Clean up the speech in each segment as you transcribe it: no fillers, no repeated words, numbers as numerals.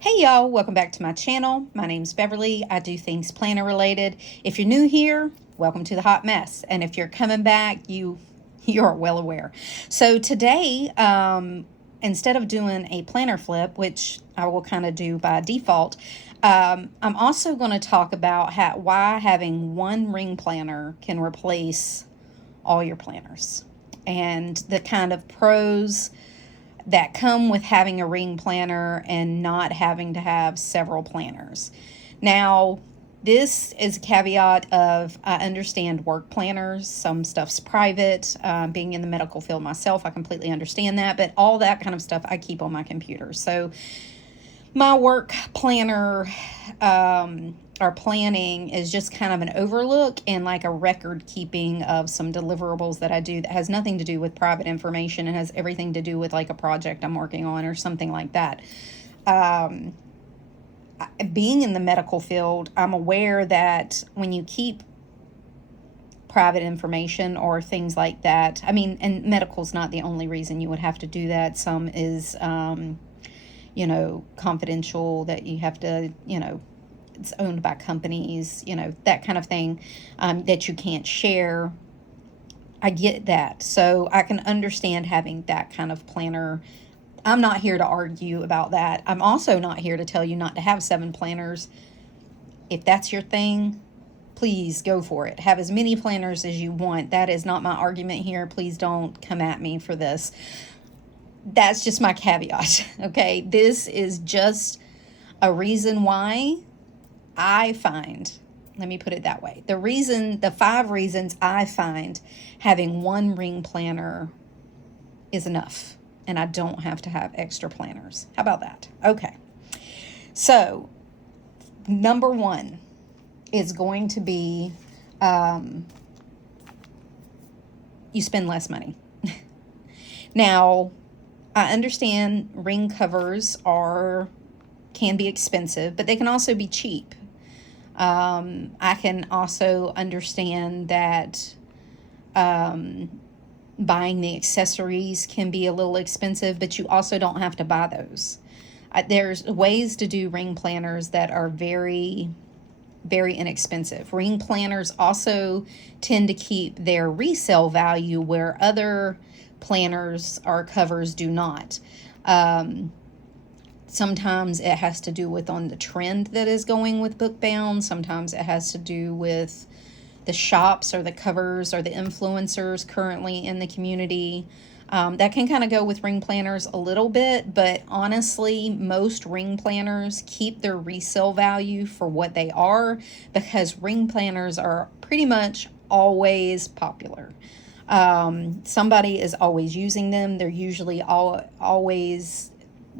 Hey y'all, welcome back to my channel. My name's Beverly. I do things planner related. If you're new here, welcome to the hot mess. And if you're coming back, you're well aware. So today, instead of doing a planner flip, which I will kind of do by default, I'm also going to talk about why having one ring planner can replace all your planners and the kind of pros that come with having a ring planner and not having to have several planners. Now, this is a caveat of I understand work planners. Some stuff's private. Being in the medical field myself, I completely understand that. But all that kind of stuff I keep on my computer. So my work planner or planning is just kind of an overlook and like a record keeping of some deliverables that I do that has nothing to do with private information. It has everything to do with like a project I'm working on or something like that. Being in the medical field, I'm aware that when you keep private information or things like that, I mean, and medical's not the only reason you would have to do that. Some is, confidential, that you have to, it's owned by companies, that kind of thing, that you can't share. I get that. So I can understand having that kind of planner. I'm not here to argue about that. I'm also not here to tell you not to have 7 planners. If that's your thing, please go for it. Have as many planners as you want. That is not my argument here. Please don't come at me for this. That's just my caveat, okay? This is just a reason why I find, let me put it that way, the 5 reasons I find having one ring planner is enough, and I don't have to have extra planners. How about that? Okay. So, number 1 is going to be you spend less money. Now, I understand ring covers can be expensive, but they can also be cheap. I can also understand that buying the accessories can be a little expensive, but you also don't have to buy those. There's ways to do ring planners that are very, very inexpensive. Ring planners also tend to keep their resale value where other planners or covers do not. Sometimes it has to do with on the trend that is going with bookbound. Sometimes it has to do with the shops or the covers or the influencers currently in the community. That can kind of go with ring planners a little bit, but honestly, most ring planners keep their resale value for what they are because ring planners are pretty much always popular. Somebody is always using them. They're usually always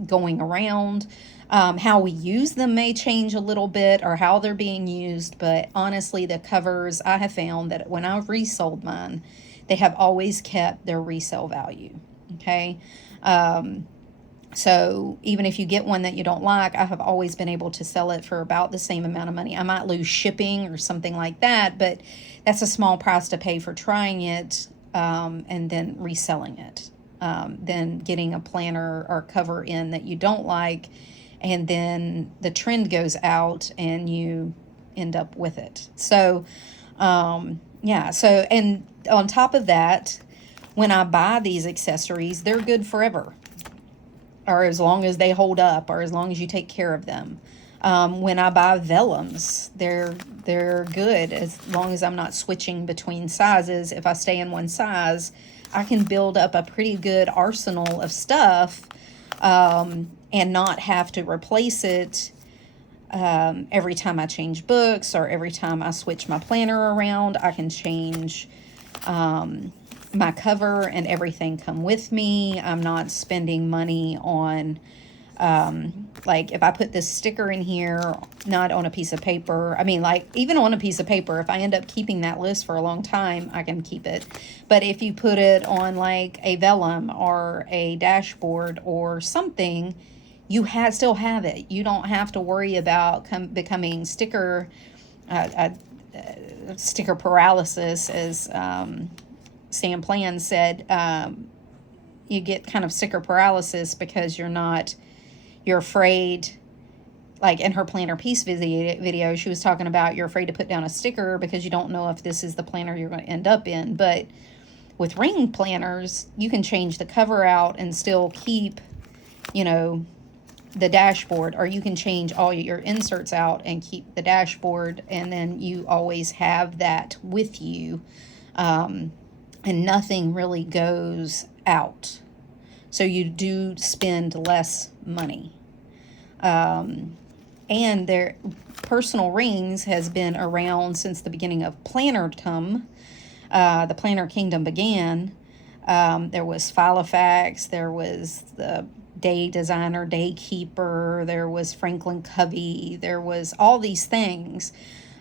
going around. How we use them may change a little bit or how they're being used, but honestly, the covers, I have found that when I've resold mine, they have always kept their resale value. Okay. So even if you get one that you don't like, I have always been able to sell it for about the same amount of money. I might lose shipping or something like that, but that's a small price to pay for trying it and then reselling it. Than getting a planner or cover in that you don't like, and then the trend goes out and you end up with it. So, and on top of that, when I buy these accessories, they're good forever, or as long as they hold up, or as long as you take care of them. When I buy vellums, they're good as long as I'm not switching between sizes. If I stay in one size, I can build up a pretty good arsenal of stuff and not have to replace it every time I change books or every time I switch my planner around. I can change my cover and everything come with me. I'm not spending money on like if I put this sticker in here, not on a piece of paper, I mean, like even on a piece of paper, if I end up keeping that list for a long time, I can keep it. But if you put it on like a vellum or a dashboard or something, you still have it. You don't have to worry about becoming sticker paralysis, as Sam Plan said. You get kind of sticker paralysis because you're afraid like in her planner piece video, she was talking about you're afraid to put down a sticker because you don't know if this is the planner you're going to end up in. But with ring planners, you can change the cover out and still keep, you know, the dashboard, or you can change all your inserts out and keep the dashboard, and then you always have that with you, and nothing really goes out. So you do spend less money. And their personal rings has been around since the beginning of Plannerdom. The Planner Kingdom began. There was Filofax, there was the Day Designer, Day Keeper, there was Franklin Covey, there was all these things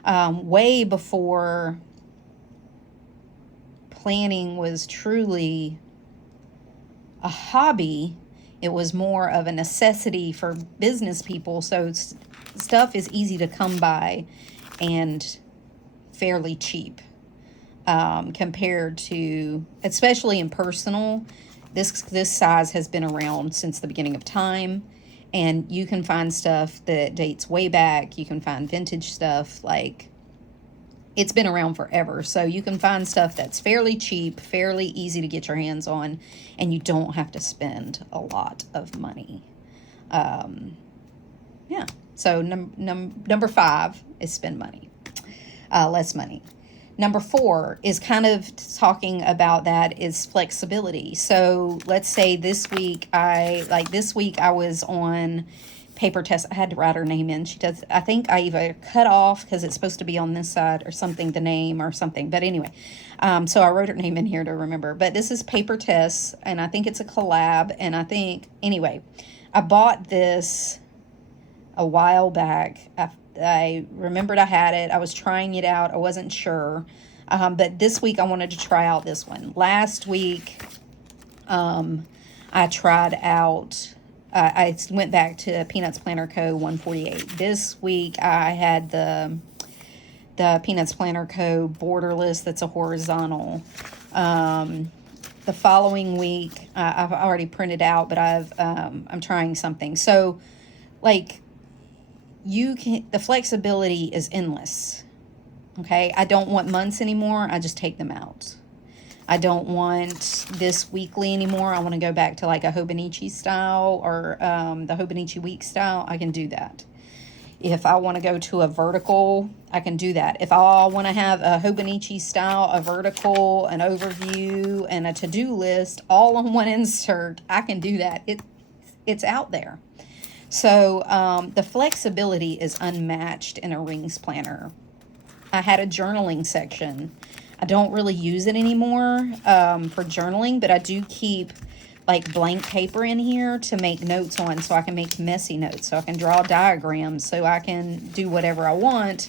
way before planning was truly a hobby. It was more of a necessity for business people, so stuff is easy to come by and fairly cheap compared to, especially in personal. This size has been around since the beginning of time, and you can find stuff that dates way back. You can find vintage stuff, like it's been around forever. So you can find stuff that's fairly cheap, fairly easy to get your hands on, and you don't have to spend a lot of money. Yeah. So number 5 is spend money, less money. Number 4 is kind of talking about that is flexibility. So let's say this week I was on Paper Test. I had to write her name in. She does, I think I either cut off because it's supposed to be on this side or something, the name or something. But anyway, so I wrote her name in here to remember. But this is Paper Test, and I think it's a collab. And I think, anyway, I bought this a while back. I remembered I had it. I was trying it out. I wasn't sure. But this week I wanted to try out this one. Last week I tried out, I went back to Peanuts Planner Co. 148. This week I had the Peanuts Planner Co. borderless that's a horizontal. The following week I've already printed out, but I'm trying something. So like, the flexibility is endless. Okay, I don't want months anymore. I just take them out. I don't want this weekly anymore. I want to go back to like a Hobonichi style or the Hobonichi week style. I can do that. If I want to go to a vertical, I can do that. If I want to have a Hobonichi style, a vertical, an overview, and a to-do list all on one insert, I can do that. It's out there. So the flexibility is unmatched in a rings planner. I had a journaling section. I don't really use it anymore for journaling, but I do keep like blank paper in here to make notes on, so I can make messy notes, so I can draw diagrams, so I can do whatever I want,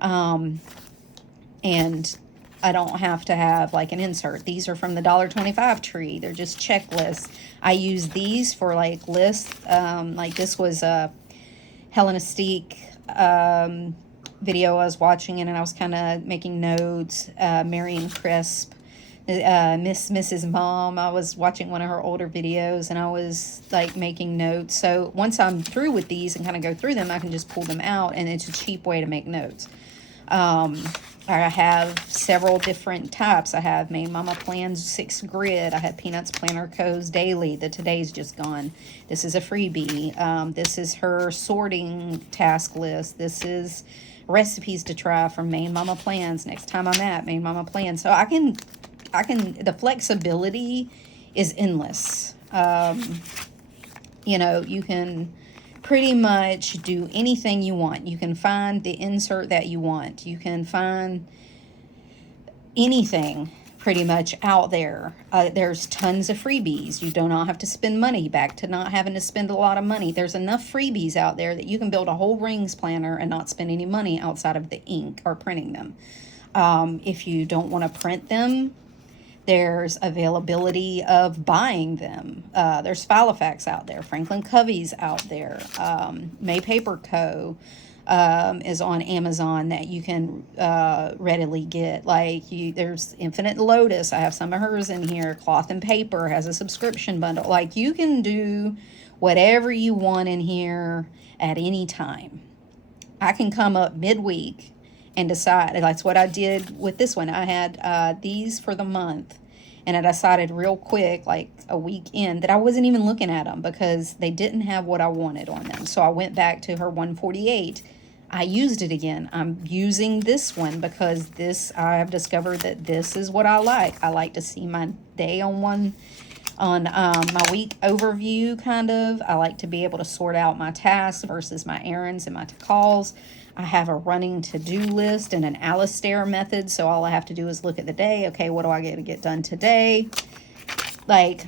and I don't have to have like an insert. These are from the $1.25 tree. They're just checklists. I use these for like lists. Like this was a Hellenistic video I was watching, and I was kind of making notes. Marion Crisp, Mrs. Mom. I was watching one of her older videos, and I was like making notes. So once I'm through with these and kind of go through them, I can just pull them out, and it's a cheap way to make notes. I have several different types. I have Main Mama Plans 6 Grid. I have Peanuts Planner Co's Daily. The Today's just gone. This is a freebie. This is her sorting task list. This is recipes to try from Main Mama Plans. Next time I'm at Main Mama Plans. So I can, the flexibility is endless. You know, you can pretty much do anything you want. You can find the insert that you want. You can find anything pretty much out there. There's tons of freebies. You do not have to spend money, back to not having to spend a lot of money. There's enough freebies out there that you can build a whole rings planner and not spend any money outside of the ink or printing them. If you don't want to print them, there's availability of buying them. There's Filofax out there. Franklin Covey's out there. May Paper Co. Is on Amazon that you can readily get. Like there's Infinite Lotus. I have some of hers in here. Cloth and Paper has a subscription bundle. Like you can do whatever you want in here at any time. I can come up midweek and decide. That's what I did with this one. I had these for the month, and I decided real quick, like a week in, that I wasn't even looking at them because they didn't have what I wanted on them. So I went back to her 148. I used it again. I'm using this one because I have discovered that this is what I like. I like to see my day on my week overview, kind of. I like to be able to sort out my tasks versus my errands and my calls. I have a running to-do list and an Alistair method, so all I have to do is look at the day. Okay, what do I get to get done today? Like,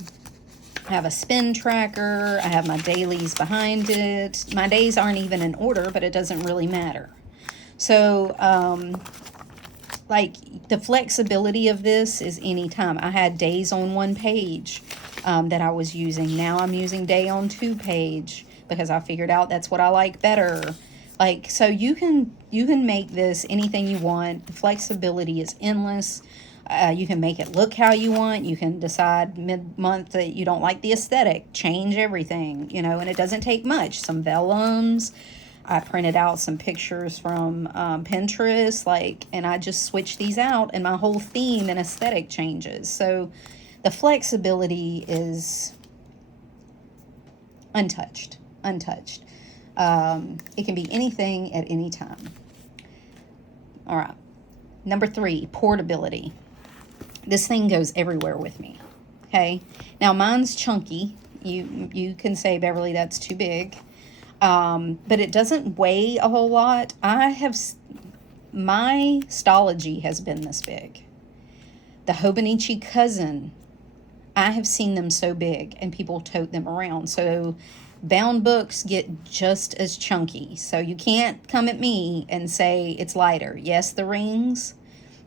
I have a spin tracker. I have my dailies behind it. My days aren't even in order, but it doesn't really matter. So, like, the flexibility of this is anytime. I had days on one page that I was using. Now I'm using day on 2 page because I figured out that's what I like better. Like, so you can make this anything you want. The flexibility is endless. You can make it look how you want. You can decide mid-month that you don't like the aesthetic. Change everything, and it doesn't take much. Some vellums. I printed out some pictures from Pinterest, and I just switch these out, and my whole theme and aesthetic changes. So the flexibility is untouched. It can be anything at any time. All right. Number 3, portability. This thing goes everywhere with me. Okay. Now mine's chunky. You can say, Beverly, that's too big. But it doesn't weigh a whole lot. My Stalogy has been this big. The Hobonichi cousin, I have seen them so big and people tote them around. So bound books get just as chunky. So you can't come at me and say it's lighter. Yes, the rings.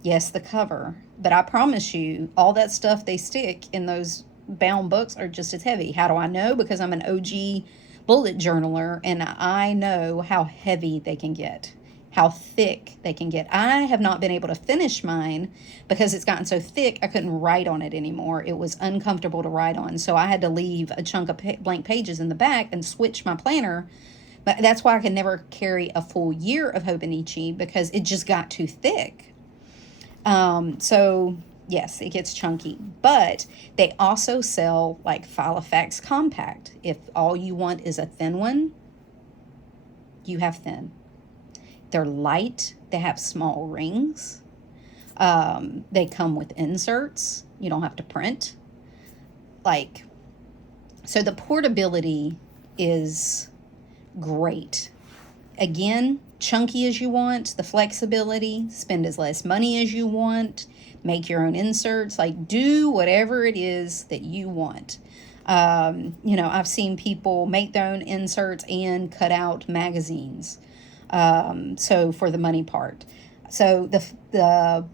Yes, the cover. But I promise you, all that stuff they stick in those bound books are just as heavy. How do I know? Because I'm an OG bullet journaler, and I know how heavy they can get, how thick they can get. I have not been able to finish mine because it's gotten so thick I couldn't write on it anymore. It was uncomfortable to write on, so I had to leave a chunk of blank pages in the back and switch my planner. But that's why I can never carry a full year of Hobonichi, because it just got too thick. So yes, it gets chunky, but they also sell like Filofax Compact. If all you want is a thin one, you have thin. They're light. They have small rings. They come with inserts. You don't have to print. So the portability is great. Again, chunky as you want, the flexibility, spend as less money as you want, make your own inserts, do whatever it is that you want. I've seen people make their own inserts and cut out magazines. So for the money part. So the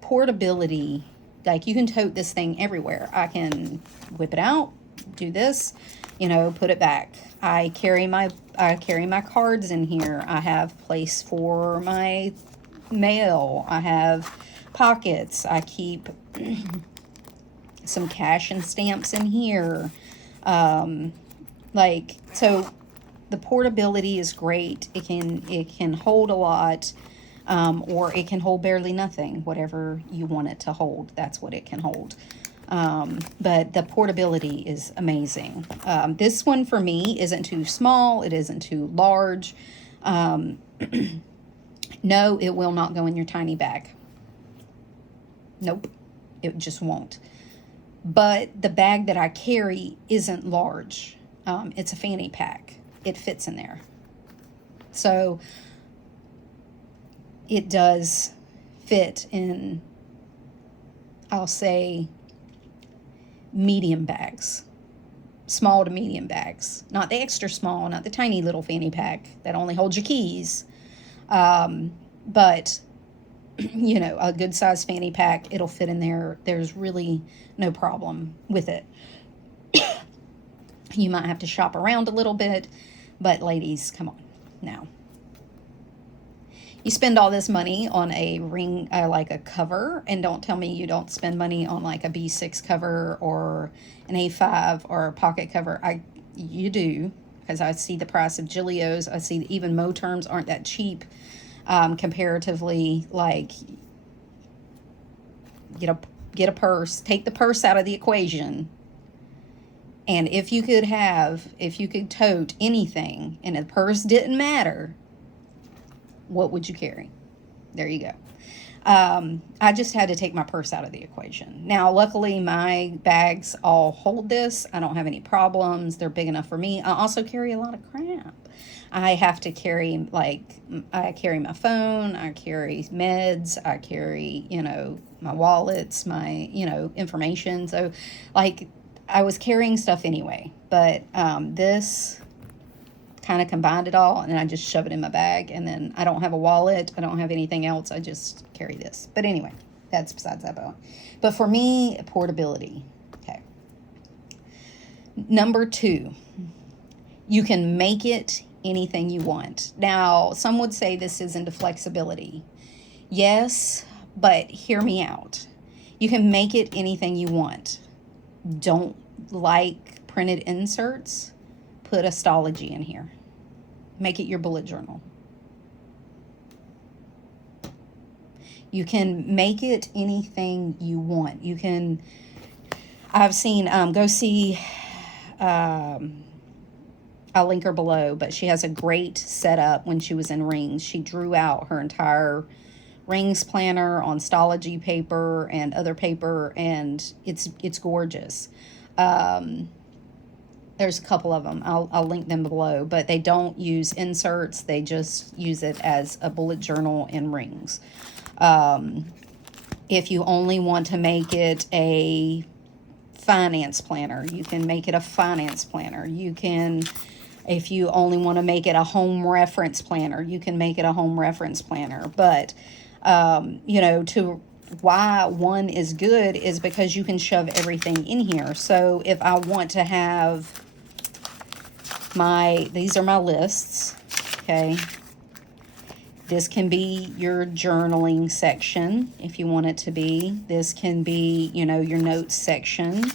portability, you can tote this thing everywhere. I can whip it out, do this, put it back. I carry my cards in here. I have place for my mail. I have pockets. I keep some cash and stamps in here. So the portability is great. It can hold a lot, or it can hold barely nothing. Whatever you want it to hold, that's what it can hold. But the portability is amazing. This one for me isn't too small. It isn't too large. No, it will not go in your tiny bag. Nope, it just won't. But the bag that I carry isn't large. It's a fanny pack. It fits in there. So it does fit in, I'll say, medium bags, small to medium bags, not the extra small, not the tiny little fanny pack that only holds your keys, but a good sized fanny pack, it'll fit in there. There's really no problem with it. You might have to shop around a little bit, but ladies, come on now. You spend all this money on a ring, like a cover, and don't tell me you don't spend money on like a B6 cover or an A5 or a pocket cover. you do, because I see the price of Gilio's. I see even Moterms aren't that cheap comparatively. Like, get a purse, take the purse out of the equation. And if you could tote anything and the purse didn't matter, what would you carry? There you go. I just had to take my purse out of the equation. Now, luckily, my bags all hold this. I don't have any problems. They're big enough for me. I also carry a lot of crap. I have to carry, I carry my phone, I carry meds, I carry, my wallets, my, information. So, I was carrying stuff anyway. But this kind of combined it all, and I just shove it in my bag, and then I don't have a wallet, I don't have anything else, I just carry this. But anyway, that's besides that point. But for me, portability. Okay. Number 2, you can make it anything you want. Now, some would say this is into flexibility. Yes, but hear me out. You can make it anything you want. Don't like printed inserts? Put a Stalogy in here. Make it your bullet journal. You can make it anything you want. You can, I've seen, go see, I'll link her below, but she has a great setup when she was in rings. She drew out her entire rings planner on Stalogy paper and other paper, and it's gorgeous. There's a couple of them. I'll link them below, but they don't use inserts. They just use it as a bullet journal in rings. If you only want to make it a finance planner, you can make it a finance planner. You can, if you only want to make it a home reference planner, you can make it a home reference planner. But, why one is good is because you can shove everything in here. So if I want to have these are my lists, okay? This can be your journaling section if you want it to be. This can be, your notes section.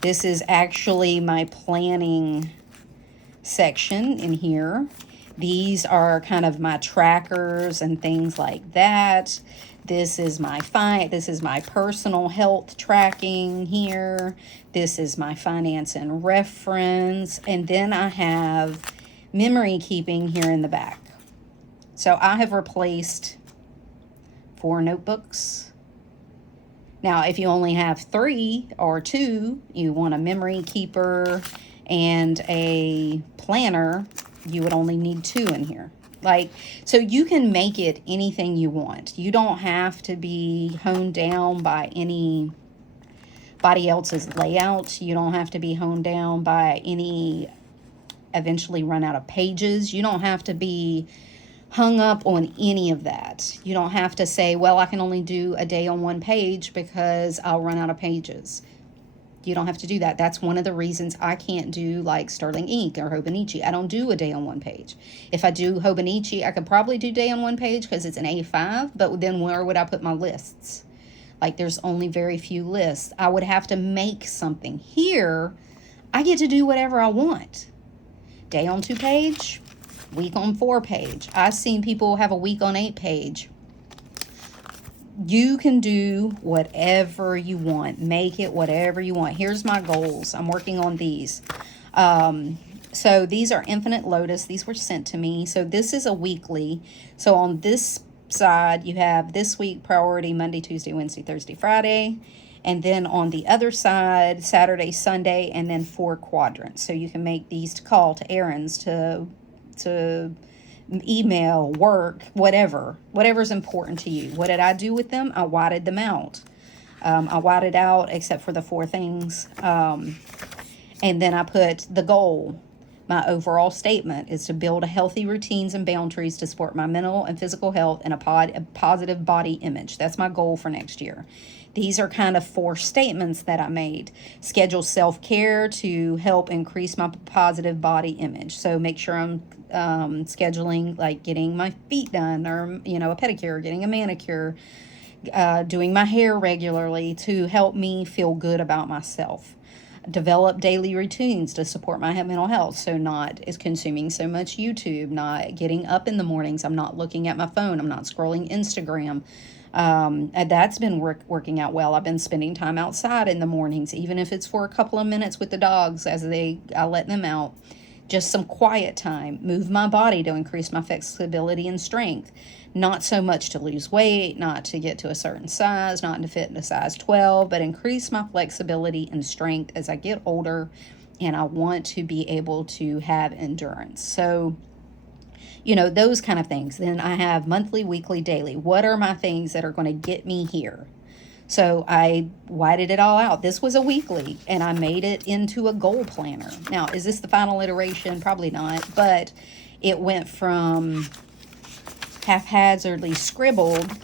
This is actually my planning section in here. These are kind of my trackers and things like that. This is my personal health tracking here. This is my finance and reference. And then I have memory keeping here in the back. So I have replaced 4 notebooks. Now, if you only have 3 or 2, you want a memory keeper and a planner, you would only need 2 in here. So you can make it anything you want. You don't have to be honed down by anybody else's layout. You don't have to be honed down by any eventually run out of pages. You don't have to be hung up on any of that. You don't have to say, well, I can only do a day on 1 page because I'll run out of pages. You don't have to do that. That's one of the reasons I can't do like Sterling Ink or Hobonichi. I don't do a day on 1 page. If I do Hobonichi, I could probably do day on 1 page because it's an A5, but then where would I put my lists? There's only very few lists. I would have to make something. Here, I get to do whatever I want. Day on 2 page, week on 4 page. I've seen people have a week on 8 page. You can do whatever you want. Make it whatever you want. Here's my goals. I'm working on these. So these are Infinite Lotus. These were sent to me. So this is a weekly. So on this side, you have this week priority Monday, Tuesday, Wednesday, Thursday, Friday. And then on the other side, Saturday, Sunday, and then 4 quadrants. So you can make these to call, to errands, to email, work, whatever's important to you. What did I do with them? I whited them out. I whited out except for the 4 things. And then I put the goal. My overall statement is to build a healthy routines and boundaries to support my mental and physical health and a positive body image. That's my goal for next year. These are kind of 4 statements that I made. Schedule self-care to help increase my positive body image. So make sure I'm scheduling like getting my feet done, or a pedicure, getting a manicure, doing my hair regularly to help me feel good about myself. Develop daily routines to support my mental health. So not is consuming so much YouTube, not getting up in the mornings. I'm not looking at my phone. I'm not scrolling Instagram. And that's been working out well. I've been spending time outside in the mornings, even if it's for a couple of minutes with the dogs as I let them out. Just some quiet time. Move my body to increase my flexibility and strength. Not so much to lose weight, not to get to a certain size, not to fit in a size 12, but increase my flexibility and strength as I get older, and I want to be able to have endurance. So, those kind of things. Then I have monthly, weekly, daily. What are my things that are going to get me here? So I whited it all out. This was a weekly, and I made it into a goal planner. Now, is this the final iteration? Probably not, but it went from haphazardly scribbled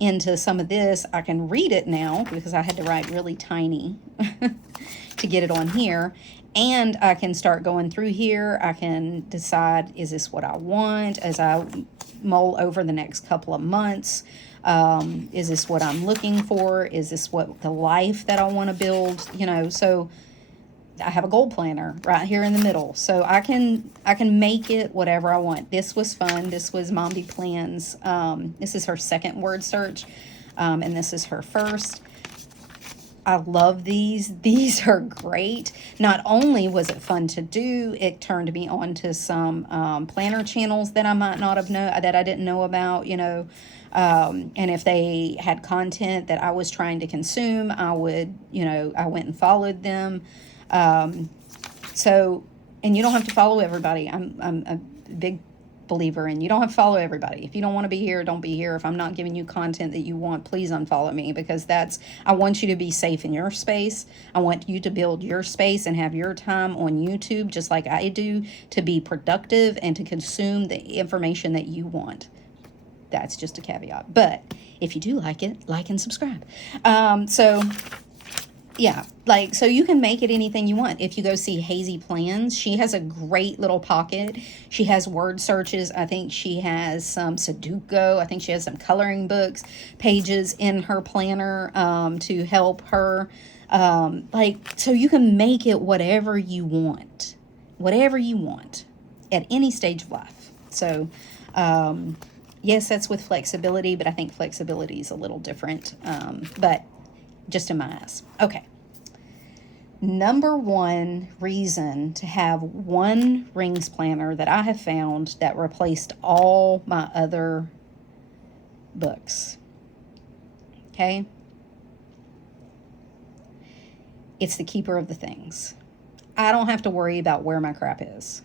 into some of this. I can read it now because I had to write really tiny to get it on here. And I can start going through here. I can decide, is this what I want as I mull over the next couple of months? Is this what I'm looking for? Is this what the life that I want to build? So I have a goal planner right here in the middle. So I can make it whatever I want. This was fun. This was Mombi Plans. This is her second word search. And this is her first. I love these. These are great. Not only was it fun to do, it turned me on to some planner channels that I might not have that I didn't know about, and if they had content that I was trying to consume, I would, I went and followed them. So, and you don't have to follow everybody. I'm a big believer in you don't have to follow everybody. If you don't want to be here, don't be here. If I'm not giving you content that you want, please unfollow me, because I want you to be safe in your space. I want you to build your space and have your time on YouTube, just like I do, to be productive and to consume the information that you want. That's just a caveat. But if you do like it, like and subscribe. Yeah, so you can make it anything you want. If you go see Hazy Plans, she has a great little pocket. She has word searches. I think she has some Sudoku. I think she has some coloring books, pages in her planner to help her. So you can make it whatever you want at any stage of life. So, yes, that's with flexibility, but I think flexibility is a little different. But just in my eyes. Okay. Number one reason to have one rings planner that I have found that replaced all my other books. Okay. It's the keeper of the things. I don't have to worry about where my crap is.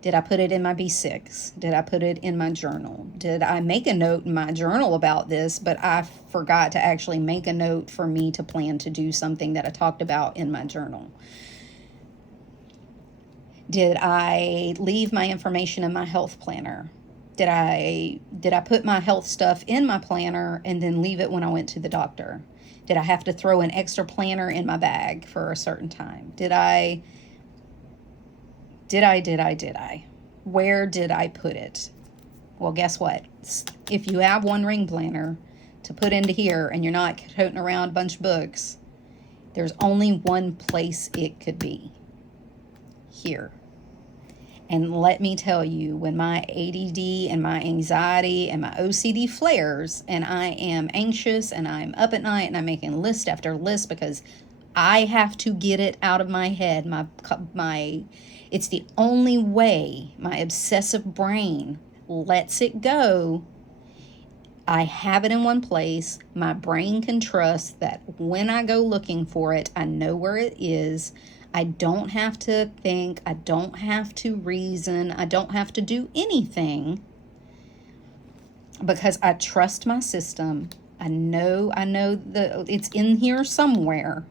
Did I put it in my B6? Did I put it in my journal? Did I make a note in my journal about this, but I forgot to actually make a note for me to plan to do something that I talked about in my journal? Did I leave my information in my health planner? Did I put my health stuff in my planner and then leave it when I went to the doctor? Did I have to throw an extra planner in my bag for a certain time? Did I? Where did I put it? Well, guess what? If you have one ring planner to put into here and you're not toting around a bunch of books, there's only one place it could be. Here. And let me tell you, when my ADD and my anxiety and my OCD flares and I am anxious and I'm up at night and I'm making list after list because I have to get it out of my head, it's the only way my obsessive brain lets it go. I have it in one place. My brain can trust that when I go looking for it, I know where it is. I don't have to think. I don't have to reason. I don't have to do anything because I trust my system. I know it's in here somewhere.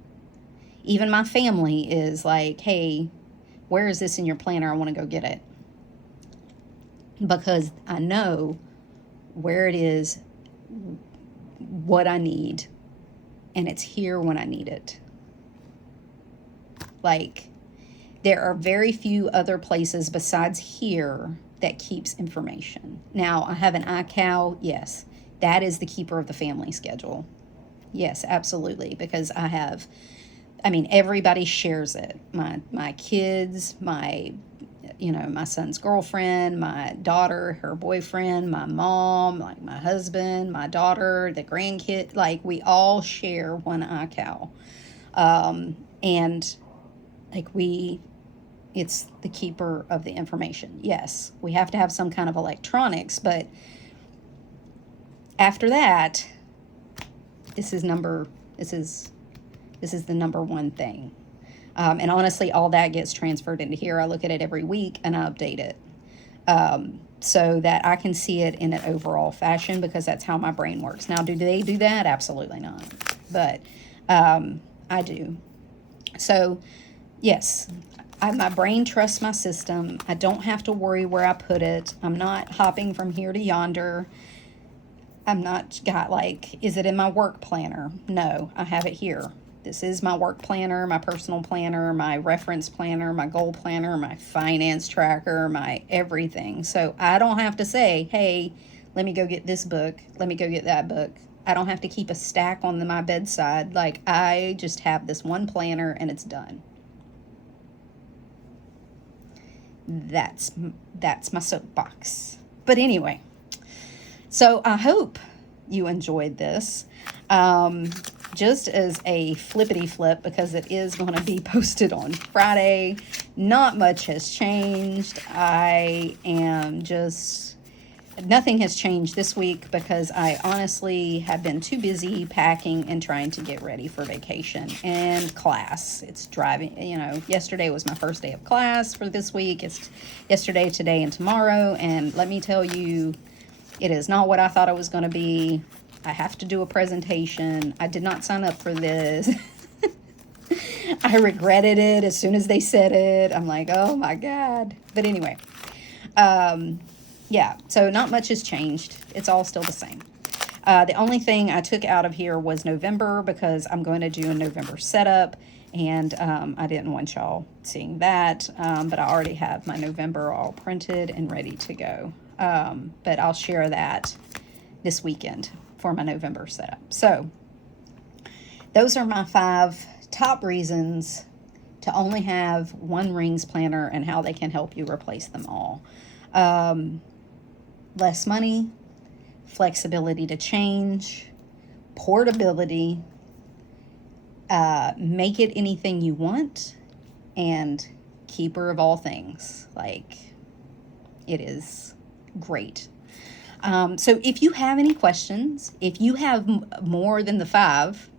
Even my family is like, hey, where is this in your planner? I want to go get it. Because I know where it is, what I need, and it's here when I need it. There are very few other places besides here that keeps information. Now, I have an iCal. Yes, that is the keeper of the family schedule. Yes, absolutely, because I have I mean, everybody shares it. My kids, my son's girlfriend, my daughter, her boyfriend, my mom, like my husband, my daughter, the grandkid, like we all share one iCal. And like it's the keeper of the information. Yes, we have to have some kind of electronics, but after that, this is the number one thing. And honestly, all that gets transferred into here. I look at it every week and I update it so that I can see it in an overall fashion, because that's how my brain works. Now, do they do that? Absolutely not. But I do. So, yes, my brain trusts my system. I don't have to worry where I put it. I'm not hopping from here to yonder. I'm not got like, is it in my work planner? No, I have it here. This is my work planner, my personal planner, my reference planner, my goal planner, my finance tracker, my everything. So I don't have to say, hey, let me go get this book. Let me go get that book. I don't have to keep a stack on my bedside. Like, I just have this one planner and it's done. That's my soapbox. But anyway, so I hope you enjoyed this. Just as a flippity flip, because it is going to be posted on Friday. Not much has changed. Nothing has changed this week because I honestly have been too busy packing and trying to get ready for vacation and class. It's driving, yesterday was my first day of class for this week. It's yesterday, today, and tomorrow. And let me tell you, it is not what I thought it was going to be. I have to do a presentation. I did not sign up for this. I regretted it as soon as they said it. I'm like, oh my God. But anyway, yeah, so not much has changed. It's all still the same. The only thing I took out of here was November, because I'm going to do a November setup, and I didn't want y'all seeing that, but I already have my November all printed and ready to go. But I'll share that this weekend for my November setup. So those are my 5 top reasons to only have one rings planner and how they can help you replace them all. Less money, flexibility to change, portability, make it anything you want, and keeper of all things. Like, it is great. So if you have any questions, if you have more than the 5,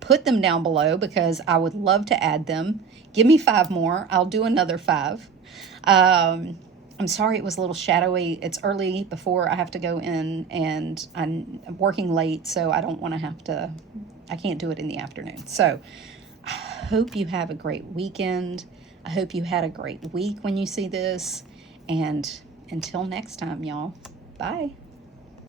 put them down below, because I would love to add them. Give me 5 more. I'll do another 5. I'm sorry it was a little shadowy. It's early before I have to go in, and I'm working late, so I don't want to I can't do it in the afternoon. So I hope you have a great weekend. I hope you had a great week when you see this. And until next time, y'all. Bye.